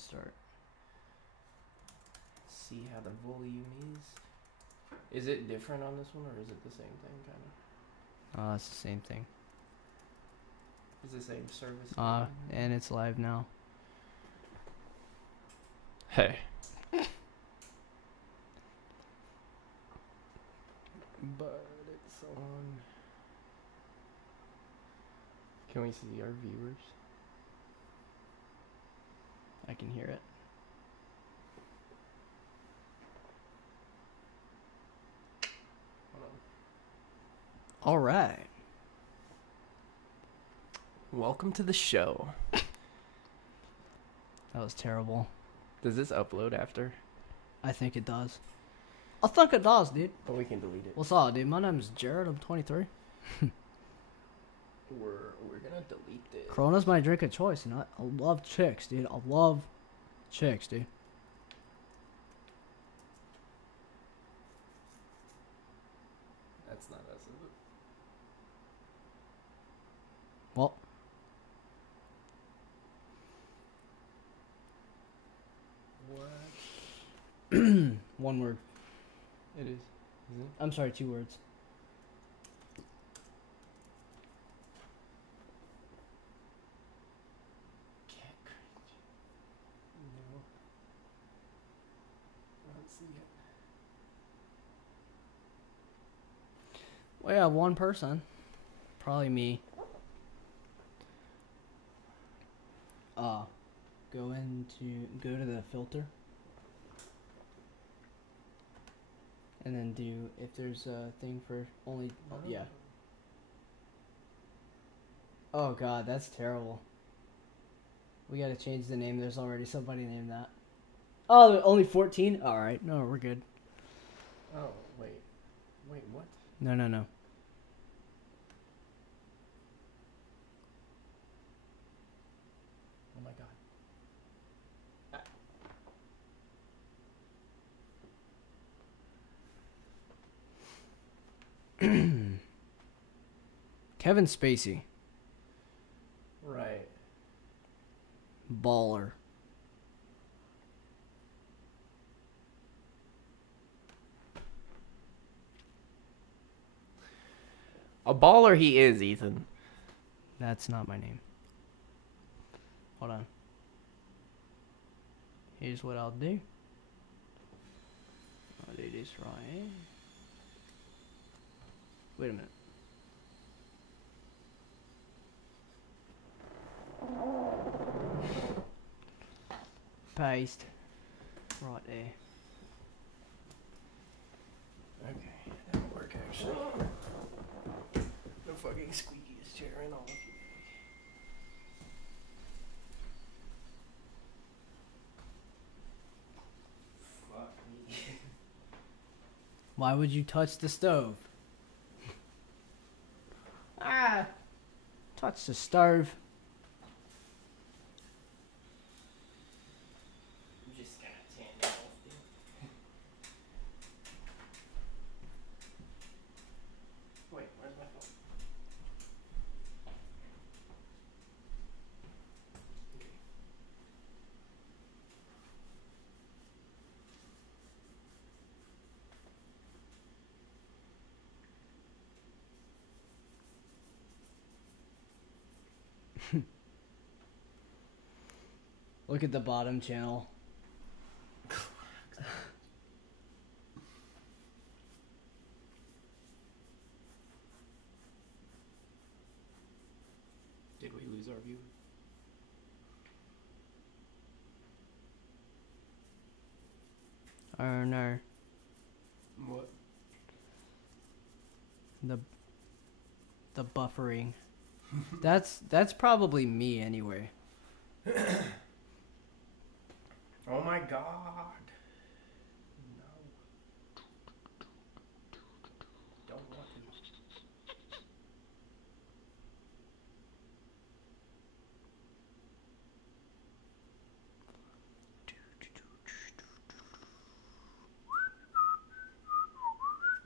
start. See how the volume is. Is it different on this one, or is it the same thing, kind of? It's the same thing. It's the same service. And it's live now. Hey. But it's on. Can we see our viewers? I can hear it. All right. Welcome to the show. That was terrible. Does this upload after? I think it does. I think it does, dude. But we can delete it. What's up, dude? My name's Jared. I'm 23. We're gonna delete this. Corona's my drink of choice, and I love chicks, dude. I love chicks, dude. That's not us, is it? Well. What? One word. It is. Is it? I'm sorry, 2 words. Cat cringe. No. I don't see it. We have one person. Probably me. Go to the filter. And then if there's a thing for only, yeah. Oh god, that's terrible. We gotta change the name, there's already somebody named that. Oh, only 14? Alright, no, we're good. Oh, wait. Wait, what? No. Oh my god. Kevin Spacey. Right. Baller. A baller he is, Ethan. That's not my name. Hold on. Here's what I'll do. I'll do this right. Wait a minute. Paste. Right there. Okay, that'll work actually. The fucking squeakiest chair in all of you. Fuck me. Why would you touch the stove? Ah! Touch the stove. I'm just gonna tan it off, dude. Wait, where's my phone? Look at the bottom channel. Did we lose our view? Oh no. What? The buffering. That's probably me anyway. Oh my god. No. Don't want to.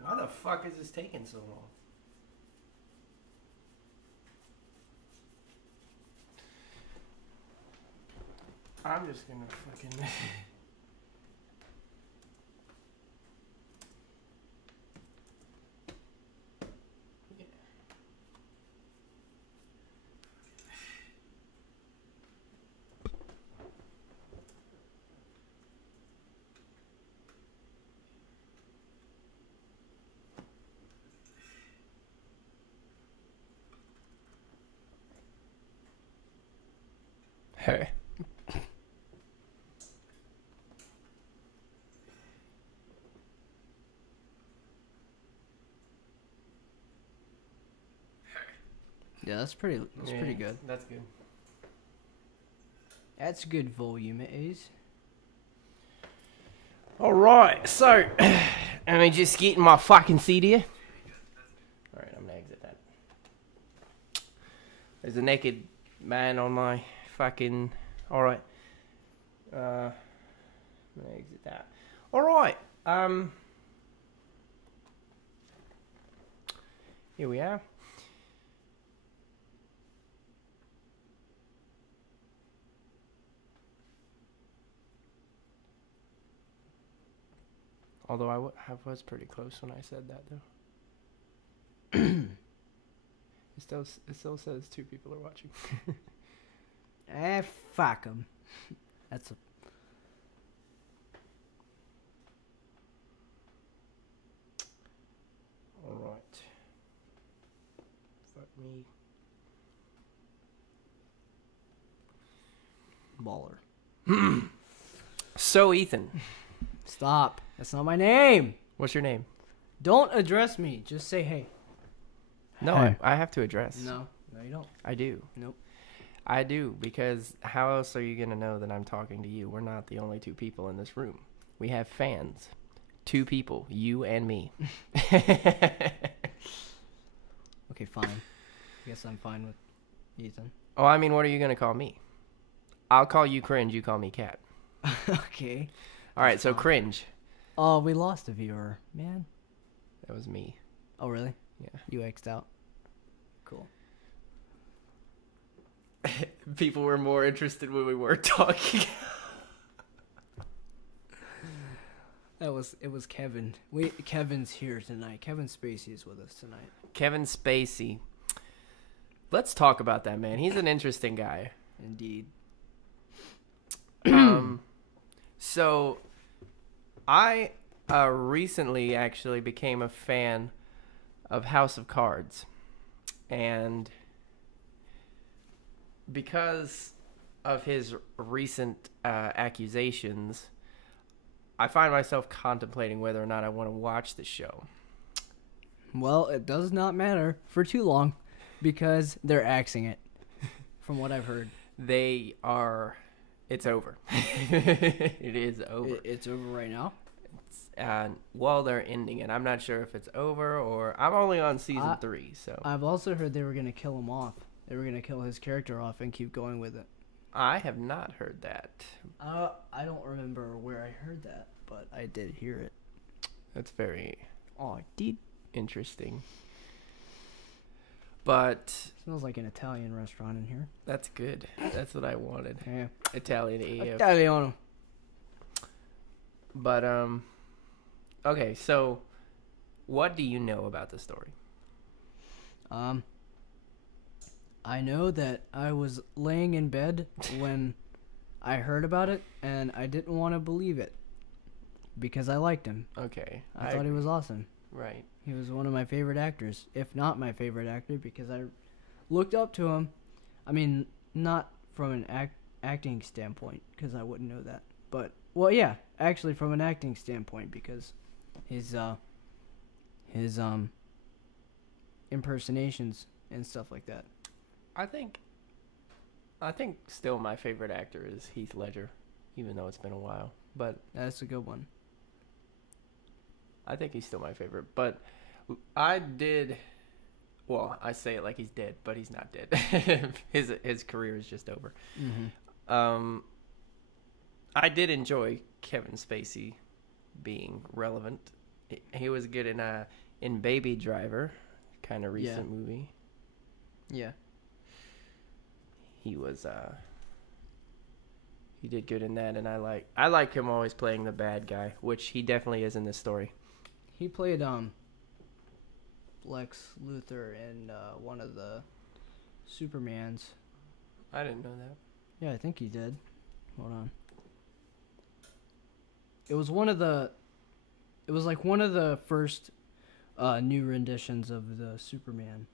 Why the fuck is this taking so long? I'm I'm just gonna fucking. Hey. Yeah, that's pretty good. That's good. That's good volume, it is. Alright, so let me just get in my fucking seat here. Alright, I'm gonna exit that. There's a naked man on my fucking. Alright. I'm gonna exit that. Alright, here we are. Although I was pretty close when I said that, though. It still says 2 people are watching. Fuck 'em. That's a... Alright. Fuck me. Baller. So, Ethan. Stop. That's not my name. What's your name? Don't address me. Just say hey. No, Hey. I have to address. No, you don't. I do. Nope. I do, because how else are you going to know that I'm talking to you? We're not the only 2 people in this room. We have fans. 2 people, you and me. Okay, fine. I guess I'm fine with Ethan. Oh, I mean, what are you going to call me? I'll call you Cringe, you call me Cat. Okay. All right, so Cringe. Oh, we lost a viewer, man. That was me. Oh, really? Yeah. You X'd out. Cool. People were more interested when we were talking. It was Kevin. Kevin's here tonight. Kevin Spacey is with us tonight. Kevin Spacey. Let's talk about that, man. He's an interesting guy. Indeed. So I recently actually became a fan of House of Cards, and because of his recent accusations, I find myself contemplating whether or not I want to watch the show. Well, it does not matter for too long because they're axing it, from what I've heard. They are. It's over. It is over. It's over right now? Well, they're ending it. I'm not sure if it's over or... I'm only on season 3, so... I've also heard they were going to kill him off. They were going to kill his character off and keep going with it. I have not heard that. I don't remember where I heard that, but I did hear it. That's very... Oh, did interesting. But... Smells like an Italian restaurant in here. That's good. That's what I wanted. Yeah. Italian AF. Italiano. But, okay, so... What do you know about the story? I know that I was laying in bed when I heard about it, and I didn't want to believe it because I liked him. Okay. I thought he was awesome. Right. He was one of my favorite actors, if not my favorite actor, because I looked up to him. I mean, not from an acting standpoint, because I wouldn't know that. But, well, yeah, actually from an acting standpoint, because his impersonations and stuff like that. I think still my favorite actor is Heath Ledger, even though it's been a while. But That's a good one. I think he's still my favorite. But I did... Well, I say it like he's dead, but he's not dead. His career is just over. Mm-hmm. I did enjoy Kevin Spacey being relevant. He was good in Baby Driver, kind of recent movie. Yeah. He was he did good in that, and I like him always playing the bad guy, which he definitely is in this story. He played Lex Luthor in one of the Supermans. I didn't know that. Yeah, I think he did. Hold on. It was one of the. It was like one of the first new renditions of the Superman.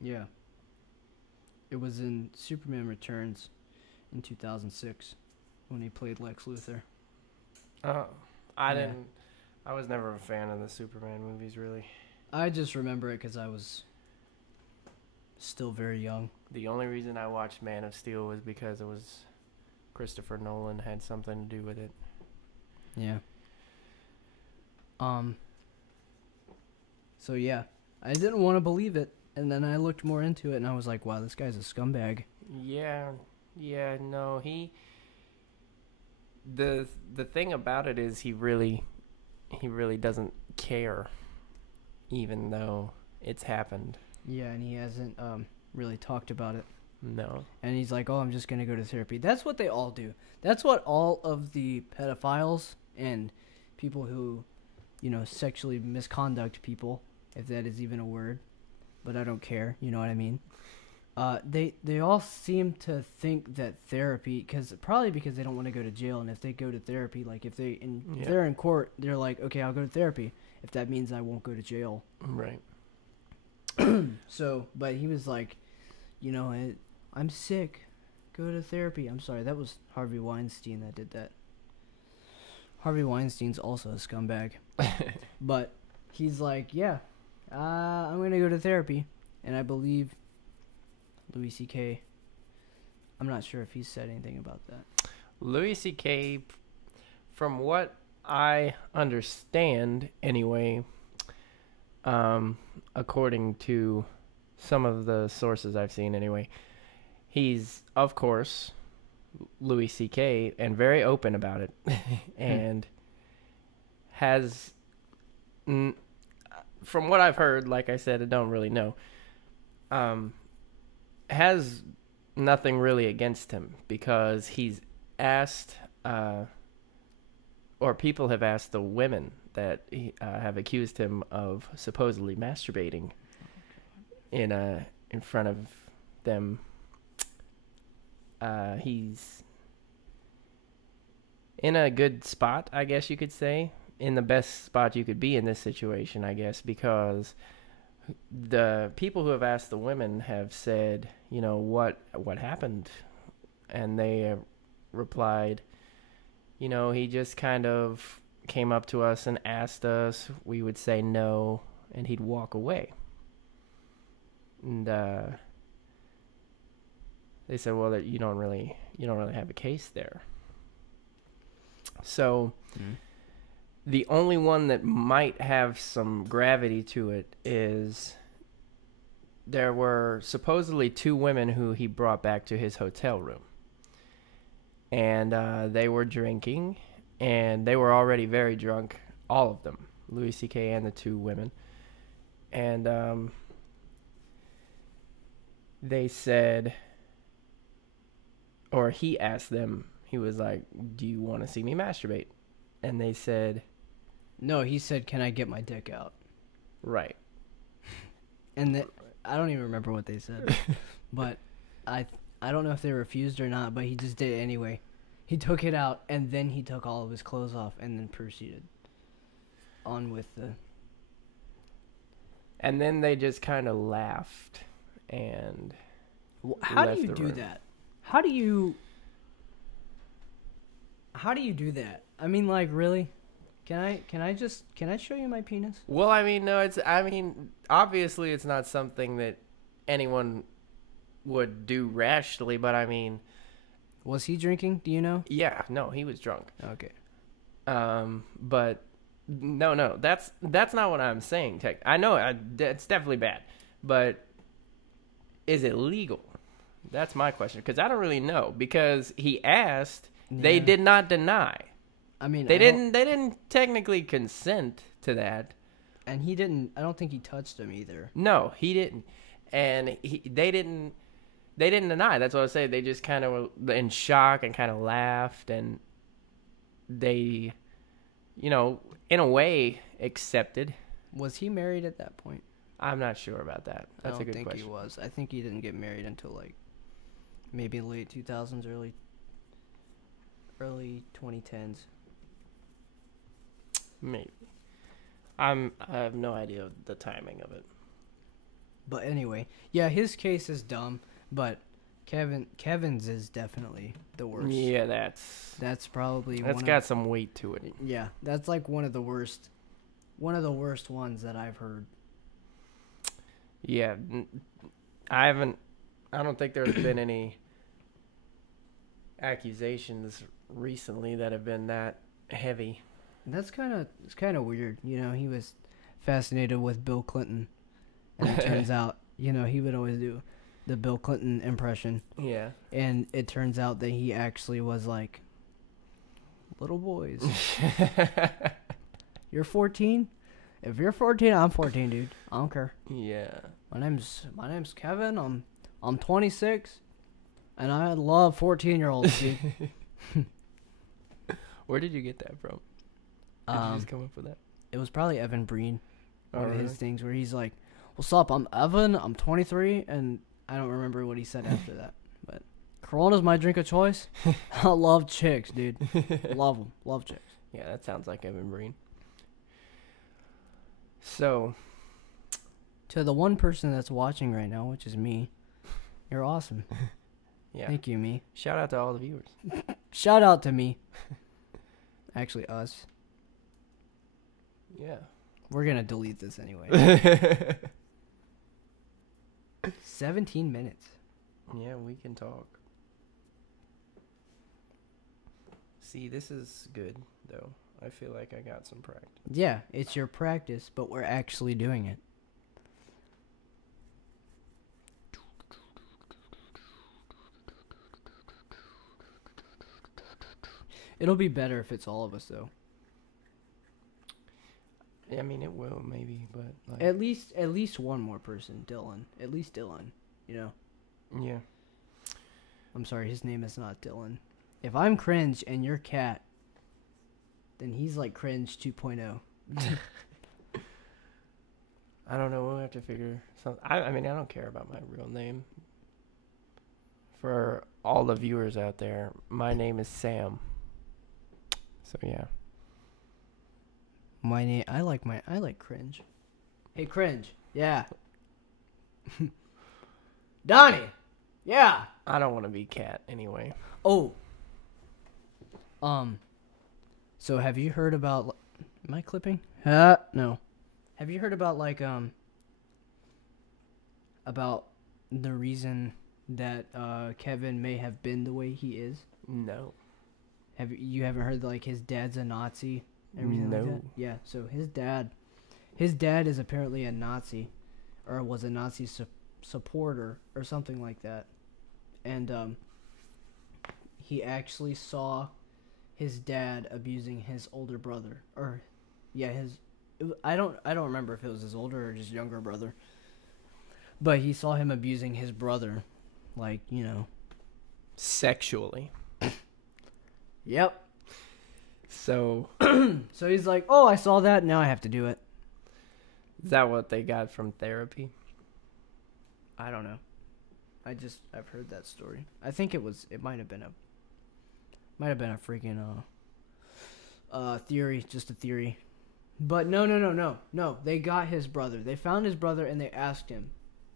Yeah. It was in Superman Returns in 2006 when he played Lex Luthor. Oh, I Yeah. didn't. I was never a fan of the Superman movies, really. I just remember it because I was still very young. The only reason I watched Man of Steel was because it was Christopher Nolan had something to do with it. Yeah. So yeah, I didn't want to believe it, and then I looked more into it, and I was like, "Wow, this guy's a scumbag." Yeah, no, the thing about it is he really doesn't care, even though it's happened. Yeah, and he hasn't really talked about it. No. And he's like, "Oh, I'm just gonna go to therapy." That's what they all do. That's what all of the pedophiles and people who, sexually misconduct people, if that is even a word, but I don't care. You know what I mean? They all seem to think that therapy, probably because they don't want to go to jail, and if they go to therapy, like if they're in court, they're like, okay, I'll go to therapy if that means I won't go to jail. Right. So, but he was like, I'm sick, go to therapy. I'm sorry, that was Harvey Weinstein that did that. Harvey Weinstein's also a scumbag, but he's like, yeah, I'm gonna go to therapy, and I believe Louis C.K. I'm not sure if he's said anything about that. Louis C.K., from what I understand anyway, according to some of the sources I've seen anyway, he's, of course, Louis C.K. and very open about it and has, from what I've heard, like I said, I don't really know, has nothing really against him because he's asked, or people have asked the women that have accused him of supposedly masturbating in front of them. He's in a good spot, I guess you could say, in the best spot you could be in this situation, I guess, because the people who have asked the women have said, what happened, and they replied, he just kind of came up to us and asked us. We would say no, and he'd walk away. And they said, well, that you don't really have a case there. So the only one that might have some gravity to it is there were supposedly 2 women who he brought back to his hotel room. And they were drinking, and they were already very drunk, all of them, Louis C.K. and the 2 women. And they said, or he asked them, he was like, do you want to see me masturbate? And they said, no, he said, can I get my dick out? Right. And I don't even remember what they said, but I don't know if they refused or not, but he just did it anyway. He took it out, and then he took all of his clothes off, and then proceeded on with the... And then they just kind of laughed, and how do you do that? How do you do that? I mean, like, really? Can I show you my penis? Well, obviously it's not something that anyone would do rashly, but I mean... Was he drinking? Do you know? Yeah, no, he was drunk. Okay. But no, that's not what I'm saying. It's definitely bad, but is it legal? That's my question, because I don't really know. Because he asked, they Yeah. did not deny. I mean, They didn't technically consent to that. and he didn't. I don't think he touched him either. No, he didn't, and they didn't. They didn't deny. That's what I say. They just kind of were in shock and kind of laughed, and they, you know, in a way, accepted. Was he married at that point? I'm not sure about that. That's a good I don't think question. he was. I think he didn't get married until like maybe late 2000s, early 2010s. Maybe. I have no idea the timing of it. But anyway, yeah, his case is dumb, but Kevin's is definitely the worst. Yeah, That's probably that's got some weight to it. Yeah, that's like one of the worst ones that I've heard. Yeah, I don't think there's been any accusations recently that have been that heavy. It's kind of weird, you know. He was fascinated with Bill Clinton, and it turns out, you know, he would always do the Bill Clinton impression. Yeah. And it turns out that he actually was like, little boys. You're 14? If you're 14, I'm 14, dude. I don't care. Yeah. My name's Kevin. I'm 26, and I love 14-year-olds, dude. Where did you get that from? Did you just come up with that? It was probably Evan Breen. One of really? his things where he's like, "What's up? I'm Evan. I'm 23," and I don't remember what he said after that. But Corona's my drink of choice. I love chicks, dude. Love them. Love chicks. Yeah, that sounds like Evan Breen. So, to the one person that's watching right now, which is me, you're awesome. yeah. Thank you, me. Shout out to all the viewers. Shout out to me. Actually, us. Yeah. We're gonna delete this anyway. 17 minutes. Yeah, we can talk. See, this is good, though. I feel like I got some practice. Yeah, it's your practice, but we're actually doing it. It'll be better if it's all of us, though. I mean, it will, maybe, but... like, At least one more person, Dylan. At least Dylan, you know? yeah. I'm sorry, his name is not Dylan. If I'm Cringe and you're Cat, then he's like Cringe 2.0. I don't know. We'll have to figure something. I mean, I don't care about my real name. For all the viewers out there, my name is Sam. So, yeah. My name, I like Cringe. Hey, Cringe. Yeah. Donnie. Yeah. I don't want to be Cat anyway. Oh. So have you heard about? Am I clipping? No. Have you heard about about the reason that Kevin may have been the way he is? No. You haven't heard that, like, his dad's a Nazi? Everything like No. that? Yeah. So his dad is apparently a Nazi, or was a Nazi supporter or something like that, and he actually saw his dad abusing his older brother, or yeah, I don't remember if it was his older or just younger brother, but he saw him abusing his brother, like, you know. Sexually. Yep. So, So he's like, "Oh, I saw that. Now I have to do it." is that what they got from therapy? I don't know. I've heard that story. I think it might have been a freaking theory, just a theory. But no. They got his brother. They found his brother and they asked him,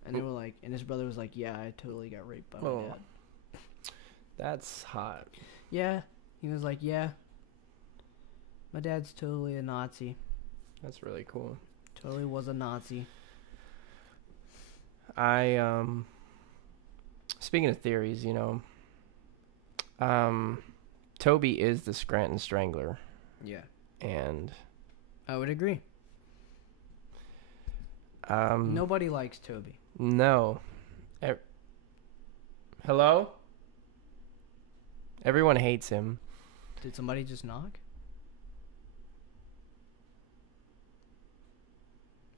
and they were like, and his brother was like, "Yeah, I totally got raped by my dad." That's hot. Yeah, he was like, "Yeah, my dad's totally a Nazi. That's really cool. Totally was a Nazi." Speaking of theories, you know, Toby is the Scranton Strangler. Yeah, And I would agree. Nobody likes Toby. no. Hello? Everyone hates him. Did somebody just knock?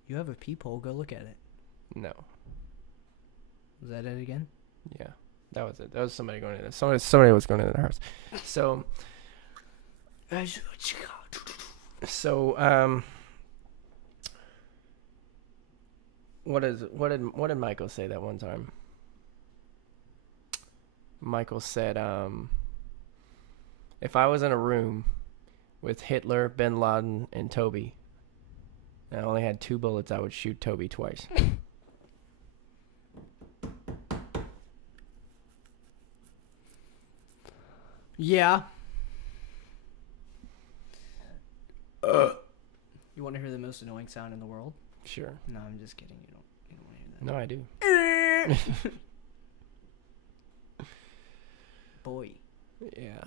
You have a peephole. Go look at it. No. Was that it again? Yeah. That was it. That was somebody going in. Somebody was going into their house. So, what did Michael say that one time? Michael said, if I was in a room with Hitler, Bin Laden, and Toby, and I only had 2 bullets, I would shoot Toby twice. Yeah. You want to hear the most annoying sound in the world? Sure. No, I'm just kidding. You don't want to hear that. No, I do. Boy. Yeah.